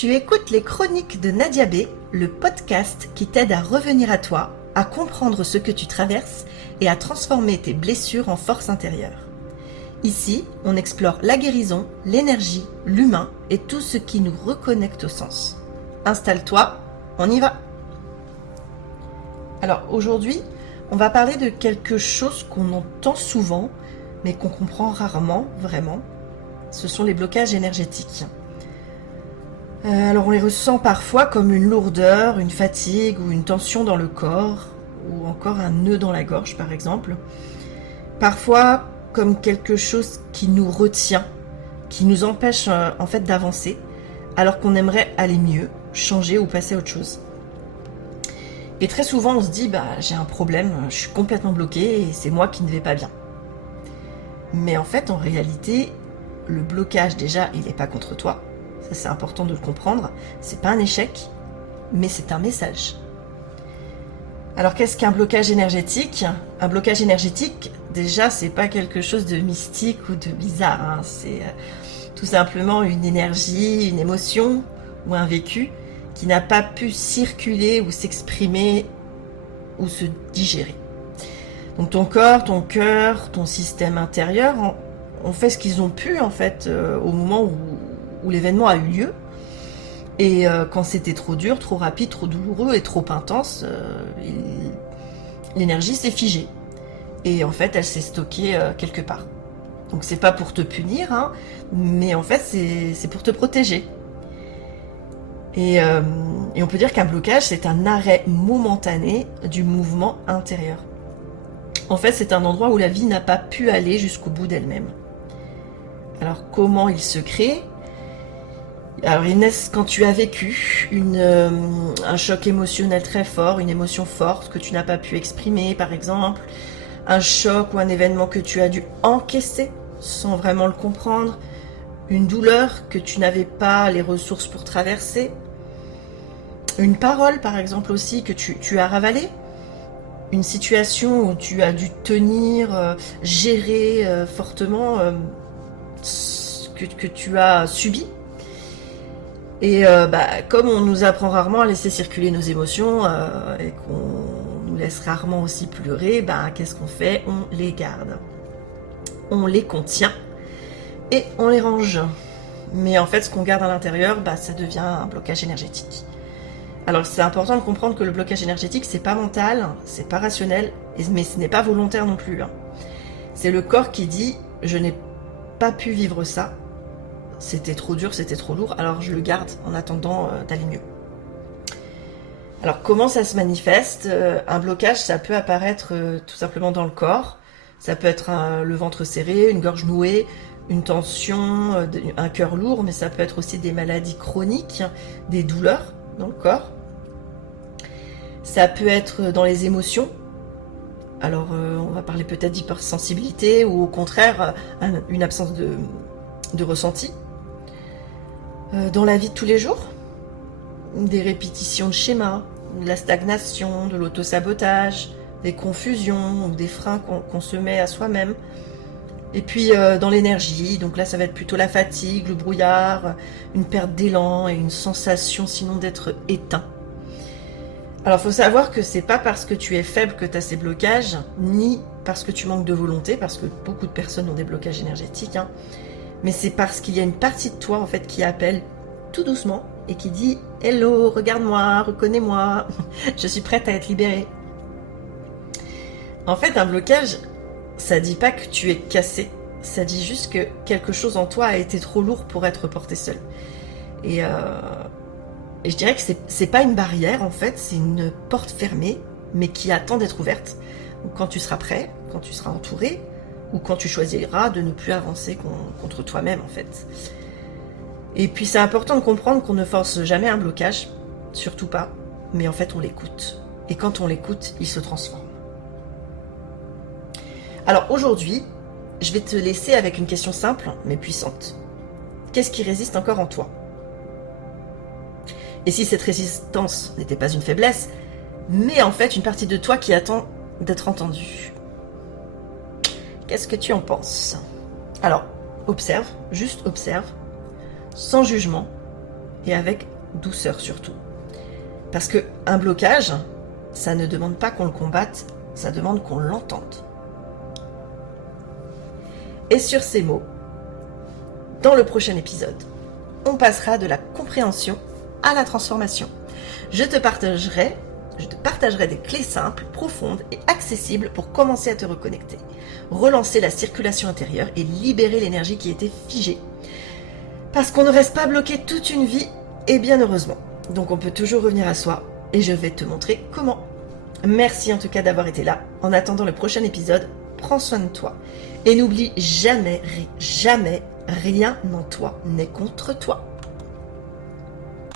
Tu écoutes les chroniques de Nadia B, le podcast qui t'aide à revenir à toi, à comprendre ce que tu traverses et à transformer tes blessures en force intérieure. Ici, on explore la guérison, l'énergie, l'humain et tout ce qui nous reconnecte au sens. Installe-toi, on y va. Alors aujourd'hui, on va parler de quelque chose qu'on entend souvent, mais qu'on comprend rarement, vraiment. Ce sont les blocages énergétiques. Alors on les ressent parfois comme une lourdeur, une fatigue ou une tension dans le corps, ou encore un nœud dans la gorge par exemple. Parfois comme quelque chose qui nous retient, qui nous empêche en fait d'avancer, alors qu'on aimerait aller mieux, changer ou passer à autre chose. Et très souvent on se dit j'ai un problème, je suis complètement bloqué et c'est moi qui ne vais pas bien. Mais en fait en réalité, le blocage déjà il n'est pas contre toi. Ça, c'est important de le comprendre. C'est pas un échec, mais c'est un message. Alors, qu'est-ce qu'un blocage énergétique ? Un blocage énergétique, déjà, c'est pas quelque chose de mystique ou de bizarre. Hein. C'est tout simplement une énergie, une émotion ou un vécu qui n'a pas pu circuler ou s'exprimer ou se digérer. Donc, ton corps, ton cœur, ton système intérieur ont fait ce qu'ils ont pu, en fait, au moment où l'événement a eu lieu. Et quand c'était trop dur, trop rapide, trop douloureux et trop intense, l'énergie s'est figée. Et en fait, elle s'est stockée quelque part. Donc c'est pas pour te punir, hein, mais en fait c'est pour te protéger. Et on peut dire qu'un blocage, c'est un arrêt momentané du mouvement intérieur. En fait, c'est un endroit où la vie n'a pas pu aller jusqu'au bout d'elle-même. Alors comment il se crée ? Alors ils naissent quand tu as vécu un choc émotionnel très fort, une émotion forte que tu n'as pas pu exprimer par exemple, un choc ou un événement que tu as dû encaisser sans vraiment le comprendre, une douleur que tu n'avais pas les ressources pour traverser, une parole par exemple aussi que tu as ravalée, une situation où tu as dû tenir, gérer fortement que tu as subi. Et comme on nous apprend rarement à laisser circuler nos émotions et qu'on nous laisse rarement aussi pleurer, qu'est-ce qu'on fait ? On les garde. On les contient et on les range. Mais en fait, ce qu'on garde à l'intérieur, ça devient un blocage énergétique. Alors c'est important de comprendre que le blocage énergétique, c'est pas mental, c'est pas rationnel, mais ce n'est pas volontaire non plus. Hein. C'est le corps qui dit « je n'ai pas pu vivre ça ». C'était trop dur, c'était trop lourd, alors je le garde en attendant d'aller mieux. Alors comment ça se manifeste ? Un blocage, ça peut apparaître tout simplement dans le corps. Ça peut être le ventre serré, une gorge nouée, une tension, un cœur lourd, mais ça peut être aussi des maladies chroniques, des douleurs dans le corps. Ça peut être dans les émotions. Alors on va parler peut-être d'hypersensibilité ou au contraire une absence de ressenti. Dans la vie de tous les jours, des répétitions de schémas, de la stagnation, de l'autosabotage, des confusions ou des freins qu'on se met à soi-même. Et puis dans l'énergie, donc là ça va être plutôt la fatigue, le brouillard, une perte d'élan et une sensation sinon d'être éteint. Alors il faut savoir que c'est pas parce que tu es faible que tu as ces blocages, ni parce que tu manques de volonté, parce que beaucoup de personnes ont des blocages énergétiques, hein. Mais c'est parce qu'il y a une partie de toi en fait qui appelle tout doucement et qui dit « Hello, regarde-moi, reconnais-moi, je suis prête à être libérée ». En fait, un blocage, ça dit pas que tu es cassé, ça dit juste que quelque chose en toi a été trop lourd pour être porté seul. Et je dirais que c'est pas une barrière en fait, c'est une porte fermée, mais qui attend d'être ouverte. Donc, quand tu seras prêt, quand tu seras entouré, ou quand tu choisiras de ne plus avancer contre toi-même en fait. Et puis c'est important de comprendre qu'on ne force jamais un blocage, surtout pas, mais en fait on l'écoute. Et quand on l'écoute, il se transforme. Alors aujourd'hui, je vais te laisser avec une question simple mais puissante. Qu'est-ce qui résiste encore en toi ? Et si cette résistance n'était pas une faiblesse, mais en fait une partie de toi qui attend d'être entendue ? Qu'est-ce que tu en penses ? Alors, observe, juste observe, sans jugement, et avec douceur surtout. Parce que un blocage, ça ne demande pas qu'on le combatte, ça demande qu'on l'entende. Et sur ces mots, dans le prochain épisode, on passera de la compréhension à la transformation. Je te partagerai des clés simples, profondes et accessibles pour commencer à te reconnecter, relancer la circulation intérieure et libérer l'énergie qui était figée. Parce qu'on ne reste pas bloqué toute une vie, et bien heureusement. Donc on peut toujours revenir à soi, et je vais te montrer comment. Merci en tout cas d'avoir été là. En attendant le prochain épisode, prends soin de toi. Et n'oublie jamais, jamais, rien en toi n'est contre toi.